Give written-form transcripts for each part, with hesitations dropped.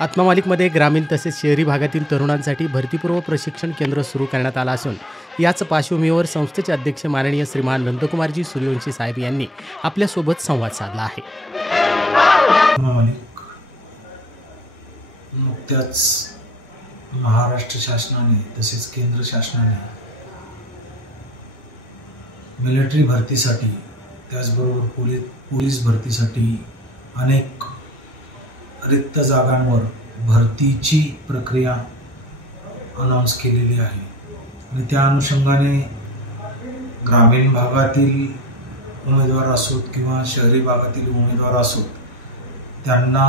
आत्मा मालिकमध्ये ग्रामीण तसेच शहरी भागातील तरुणांसाठी भरतीपूर्व प्रशिक्षण केंद्र सुरू करण्यात आलं असून याच पार्श्वभूमीवर संस्थेचे अध्यक्ष माननीय श्रीमान नंदकुमारजी सूर्यवंशी साहेब यांनी आपल्यासोबत संवाद साधला आहे। आत्मा मालिक नुकत्याच महाराष्ट्र शासनाने तसेच केंद्र शासनाने मिलिटरी भरतीसाठी त्याचबरोबर पोलीस भरतीसाठी अनेक रिक्त जागांवर भरतीची प्रक्रिया अनाउन्स केलेली आहे आणि त्या अनुषंगाने ग्रामीण भागातील उमेदवार असोत किंवा शहरी भागातील उमेदवार असोत त्यांना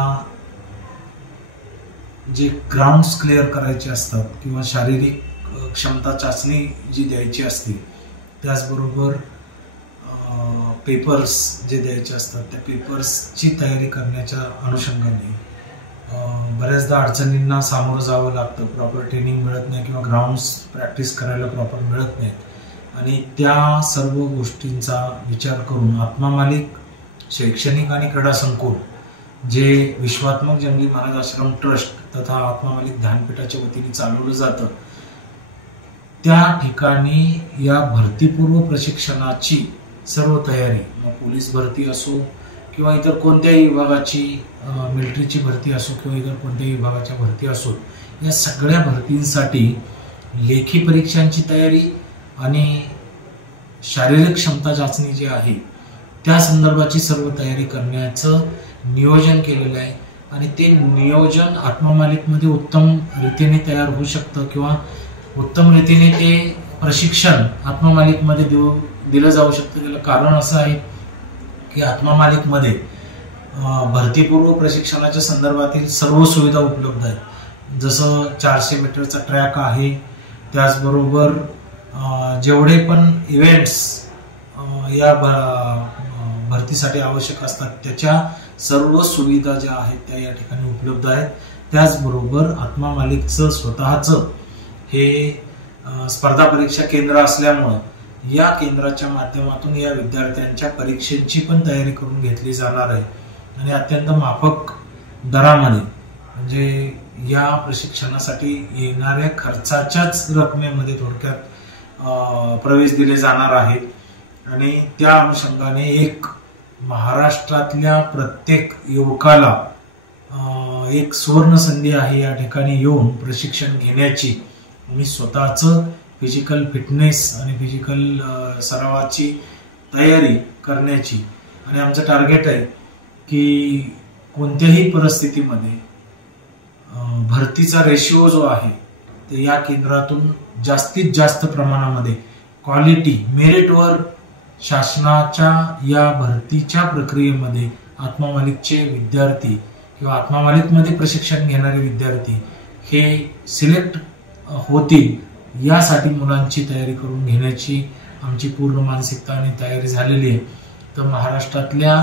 जे ग्राउंड्स क्लिअर करायचे असतात किंवा शारीरिक क्षमता चाचणी जी द्यायची असते त्याचबरोबर पेपर्स जे द्यायचे असतात त्या पेपर्सची तयारी करण्याच्या अनुषंगाने बऱ्याचदा अडचणींना सामोरं जावं लागतं। प्रॉपर ट्रेनिंग मिळत नाही किंवा ग्राउंड्स प्रॅक्टिस करायला प्रॉपर मिळत नाहीत आणि त्या सर्व गोष्टींचा विचार करून आत्मा मालिक शैक्षणिक आणि क्रीडा संकुल जे विश्वात्मक जंगली महाराज आश्रम ट्रस्ट तथा आत्मा मालिक ध्यानपीठाच्या वतीने चालवलं जातं त्या ठिकाणी या भरतीपूर्व प्रशिक्षणाची सर्व तयारी, मग पोलीस भरती असो किंवा इतर कोणत्याही विभागाची मिलिटरीची भरती असो किंवा इतर कोणत्याही विभागाच्या भरती असो, या सगळ्या भरतींसाठी लेखी परीक्षांची तयारी आणि शारीरिक क्षमता चाचणी जी आहे त्या संदर्भाची सर्व तयारी करण्याचं नियोजन केलेलं आहे आणि ते नियोजन आत्मा मालिकमध्ये उत्तम रीतीने तयार होऊ शकतं किंवा उत्तम रीतीने ते प्रशिक्षण आत्मा मालिकमध्ये दिलं जाऊ शकतं। त्याला कारण असं आहे की आत्मा मालिकमध्ये भरतीपूर्व प्रशिक्षणाच्या संदर्भातील सर्व सुविधा उपलब्ध आहेत। जसं 400 मीटरचा ट्रॅक आहे, त्याचबरोबर जेवढे पण इव्हेंट्स या भरतीसाठी आवश्यक असतात त्याच्या सर्व सुविधा ज्या आहेत त्या या ठिकाणी उपलब्ध आहेत। त्याचबरोबर आत्मा मालिकचं स्वतःचं हे स्पर्धा परीक्षा केंद्र असल्यामुळं या केंद्राच्या माध्यमातून या विद्यार्थ्यांच्या परीक्षेची पण तयारी करून घेतली जाणार आहे आणि अत्यंत माफक दरामध्ये म्हणजे या प्रशिक्षणासाठी येणाऱ्या खर्चाच्याच रकमेमध्ये थोडक्यात प्रवेश दिले जाणार आहेत आणि त्या अनुषंगाने एक महाराष्ट्रातल्या प्रत्येक युवकाला एक सुवर्ण संधी आहे या ठिकाणी येऊन प्रशिक्षण घेण्याची आणि स्वतःचं फिजिकल फिटनेस आणि फिजिकल सरावाची तयारी करण्याची। आणि आमचं टार्गेट आहे की कोणत्याही परिस्थितीमध्ये भरतीचा रेशिओ जो आहे ते या केंद्रातून जास्तीत जास्त प्रमाणामध्ये क्वालिटी मेरिटवर शासनाच्या या भरतीच्या प्रक्रियेमध्ये आत्मा मालिकचे विद्यार्थी किंवा आत्मा मालिकमध्ये प्रशिक्षण घेणारे विद्यार्थी हे सिलेक्ट होतील यासाठी मुलांची तयारी करून घेण्याची आमची पूर्ण मानसिकता आणि तयारी झालेली आहे। तर महाराष्ट्रातल्या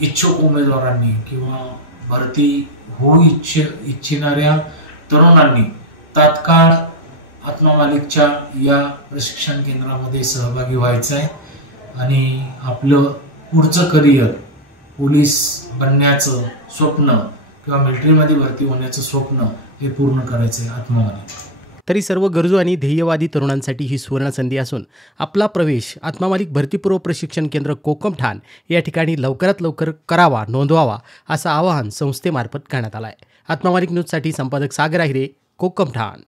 इच्छुक उमेदवारांनी किंवा भरती होऊ इच्छिणाऱ्या तरुणांनी तात्काळ आत्मा मालिकच्या या प्रशिक्षण केंद्रामध्ये सहभागी व्हायचं आहे आणि आपलं पुढचं करिअर पोलीस बनण्याचं स्वप्न किंवा मिलिटरीमध्ये भरती होण्याचं स्वप्न हे पूर्ण करायचं आहे आत्मा मालिक। तरी सर्व गरजू आणि ध्येयवादी तरुणांसाठी ही सुवर्ण संधी असून आपला प्रवेश आत्मा मालिक भरतीपूर्व प्रशिक्षण केंद्र कोकमठाण या ठिकाणी लवकरात लवकर करावा, नोंदवावा असं आवाहन संस्थेमार्फत करण्यात आलं आहे। आत्मा मालिक न्यूजसाठी संपादक सागर आहिरे, कोकमठाण।